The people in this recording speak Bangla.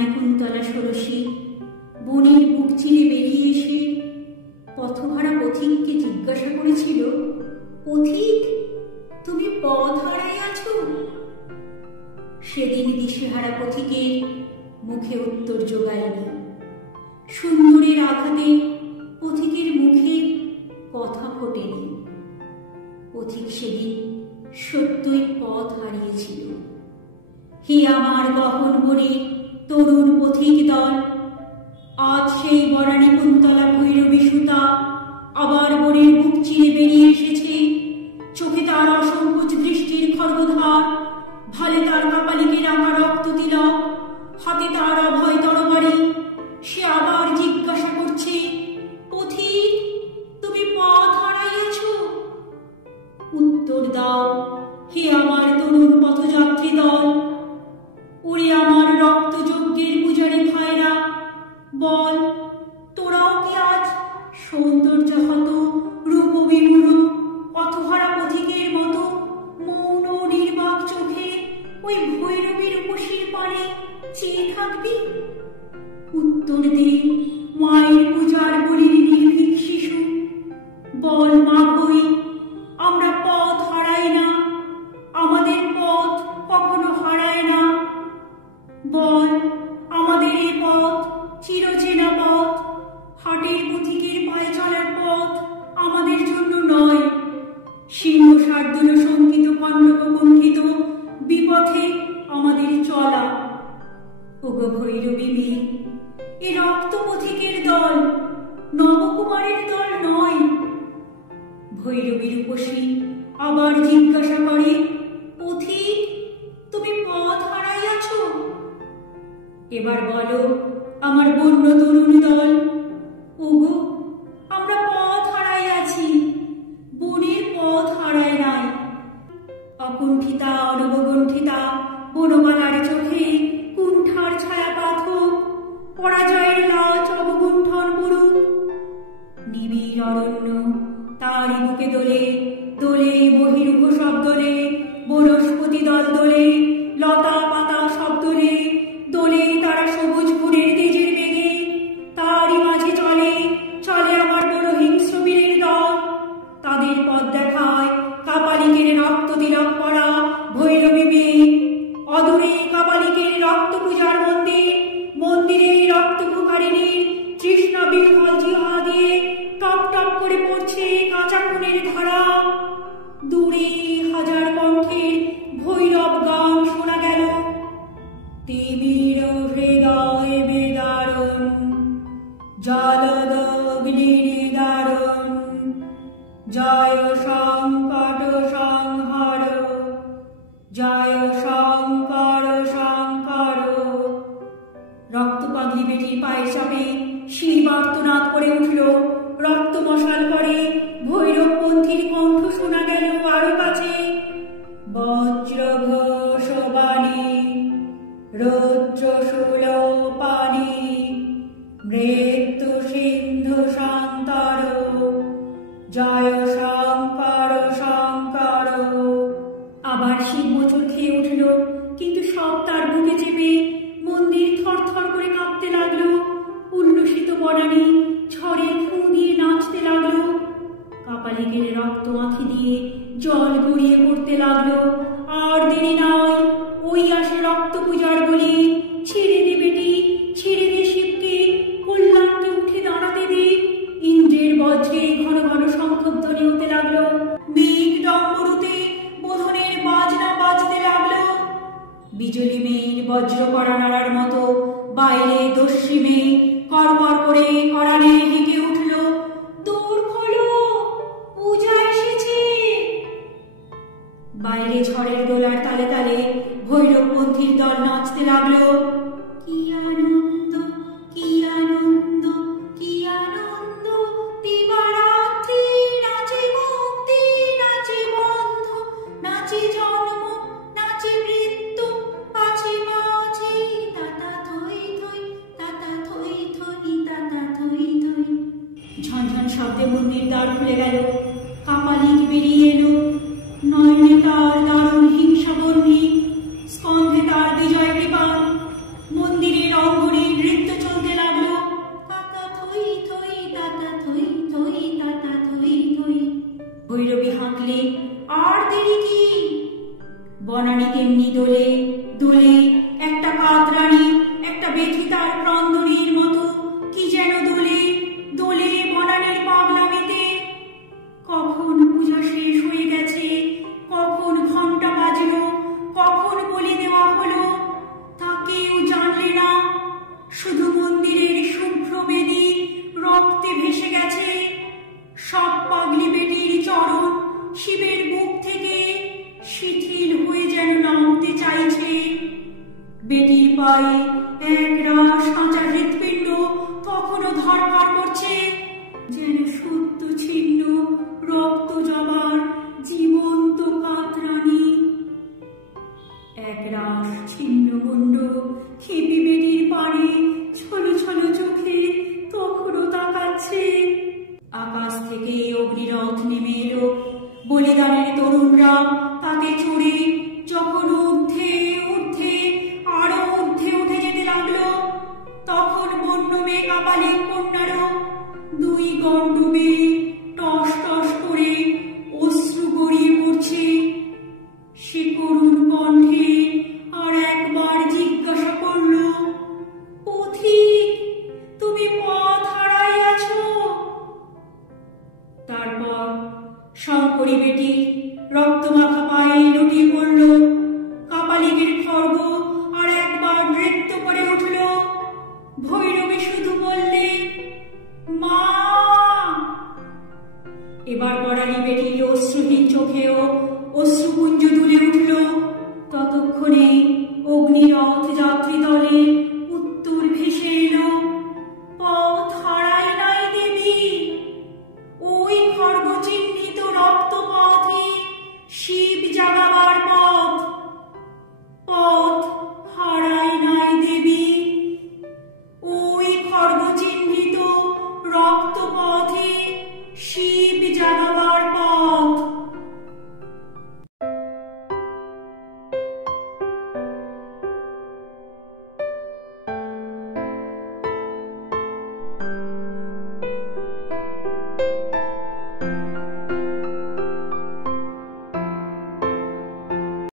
বনানী কুন্তলা ষোড়শী বনের বুক চিরে বেরিয়ে এসে পথহারা পথিককে জিজ্ঞাসা করেছিল, পথিক, তুমি পথ হারাইয়াছ? সেদিন দিশেহারা পথিকের মুখে উত্তর জোগায়নি। সুন্দরের আঘাতে পথিকের মুখে কথা ফোটেনি। পথিক সেদিন সত্যই পথ হারিয়েছিল। হে আমার গহন বনে তরুণ পথিক দল, আজ সেই বনানী কুন্তলা ভৈরবী সুতা আবার বনের বুক চিরে বেরিয়ে এসেছে। চোখে তার অসংকোচ দৃষ্টির খর্গধার, ভালে তার কপালিকে রাঙা রক্ত তিলক, হাতে তার অভয় তরবারি। সে আবার জিজ্ঞাসা করছে, পথিক, তুমি পথ হারাইয়াছ? উত্তর দাও হে আমার তরুণ পথযাত্রী দল। ওরে আমার রক্ত যজ্ঞের পূজারী ভাইরা, বল, তোরাও কি আজ সৌন্দর্যহত রূপবিমূঢ় পথহারা পথিকের মতো মৌন নির্বাক চোখে ওই ভৈরবীর উপসীর পানে চেয়ে থাকবি? উত্তর দে মায়ের পূজার বলির নির্ভীক শিশু। বল মা বই, আমরা পথ হারাই না, আমাদের পথ কখনো হারায় না। বল, আমাদের এ পথ চিরচেনা পথ, হাটের পথিকের পায়ে চলার পথ আমাদের জন্য নয়। সিংহ শার্দুল শঙ্কিত কণ্টক কুণ্ঠিত বিপথে আমাদের চলা। ওগো ভৈরবী মেয়ে, এ রক্ত পথিকের দল, নবকুমারের দল নয়। ভৈরবীর উপসী আবার জিজ্ঞাসা করে, পথিক, তুমি পথ হারাইয়াছ? এবার বলো আমার বন্য তরুণ দল, ওগো, আমরা পথ হারাইয়াছি, বনের পথ হারায় নাই। অকুণ্ঠিতা অনবগুণ্ঠিতা বনমালার চোখে কুণ্ঠার ছায়া পাথর, পরাজয়ের লাজ অবগুণ্ঠন পড়ুক। নিবিড় অরণ্য তারই বুকে দোলে দোলে বহিরুহ সব দোলে, বনস্পতি দল দোলে, লতা পাতা সব দোলে দোলে, তারা সবুজ ফুলের তেজের বেগে। তারই মাঝে চলে চলে আমার বড় হিংস্র বীরের দল। তাদের পথ দেখায় কাপালিকের রক্ত তিলক পরা ভৈরবী মেয়ে। অদূরে কাপালিকের রক্ত পূজার মন্দির, মন্দিরে রক্ত কুকারিনীর তৃষ্ণা বিহ্বল জিহ্বা দিয়ে টপ টপ করে পড়ছে কাঁচা খুনের ধারা। দূরে হাজার কণ্ঠের ভৈরব গান শোনা গেল, তিমির হৃদয় বেদারণ জলদ অগ্নিদারণ, জয় সংকট সংহার, জয় শঙ্কর শঙ্কর। রক্তপাগলি বেটির পায়ের চাপে শিরবার্তনাদ করে উঠল। রক্ত মশাল করে ভৈরবপন্থীর কণ্ঠ শোনা গেল আরো কাছে, বজ্রঘোষ বাণী রৌদ্র শূল পানি, মৃত্যু সিন্ধু শান্তর, জয় শঙ্কর শঙ্কর। আবার শিব মোচড় খেয়ে উঠল, কিন্তু সব তার বুকে চেপে মন্দির থরথর করে কাঁপতে লাগলো। উল্লসিত বনানী ঝড়ে ফুঁ দিয়ে নাচতে লাগলো। কাপালিকের রক্ত আঁখি দিয়ে জল গড়িয়ে পড়তে লাগলো। আর দেরি নাই, ওই আসে রক্ত পূজার বলি। ছেড়ে দে বেটি, ছেড়ে দে শিবকে, কল্যাণকে উঠে দাঁড়াতে দে। ইন্দ্রের বজ্রে ঘন ঘন শঙ্খধ্বনি হতে লাগলো। মেঘ ডম্বরুতে বোধনের বাজনা বাজতে লাগলো। বিজলি মেঘ বজ্র করা নাড়ার মতো বাইরে দস্যি মেঘ করকর করে করানে হেঁকে উঠল। দূর খোলো, পূজা এসেছে। বাইরে ঝড়ের দোলার তালে তালে ভৈরবপন্থীর দল নাচতে লাগলো। কি আনন্দ, কি আনন্দ, কি আনন্দ, দিবারাত্রি নাচে মুক্তি, নাচে বন্ধ, নাচে জন্ম, নাচে মৃত্যু, পাছে মাঝে তাতা থই থই, তাতা থই থই, তাতা থই থই। ঝনঝন শব্দে মন্দির দ্বার খুলে গেল। কাপালিক বেরিয়ে এলো। নয়নে তার দারুণ হিংসা বন্দি, স্কন্ধে তার বিজয় কৃপাণ। মন্দিরের অঙ্গ বনানী তেমনি দোলে দোলে, একটা কাতরানি একটা বেঠি তার ক্রন্দনীর মতো কি যেন দোলে দোলে বনানীর পাগলামিতে। কখন পূজা শেষ হয়ে গেছে, কখন ঘন্টা বাজলো, কখন বলি দেওয়া হলো, তা কেউ জানলে না। শুধু মন্দিরের শুভ্র বেদী রক্তে ভেসে গেছে। সব পাগলি বেটির চরণ শিবের বুক থেকে শিথিল হয়ে যেন নামতে চাইছে। বেটির পায়ে এক রাস কাঁচা হৃৎপিণ্ড তখনও ধরফর করছে, যেন সত্য ছিন্ন রক্ত জবার জীবন্ত কাতরানি। এক রাস ছিন্ন মুন্ড খেপি বেটির পানে ছলো ছলো চোখে তখনও তাকাচ্ছে। আকাশ থেকে অগ্নিরথ নেমে এলো, বলিদানের তরুণরা তাতে চড়ে যখন ঊর্ধ্বে ঊর্ধ্বে আরো ঊর্ধ্বে উঠে যেতে লাগলো, তখন বন্য মেয়ে কাপালিক কন্যারও দুই গণ্ডবে টস টস করে অশ্রু গড়িয়ে পড়ছে। সে করুণ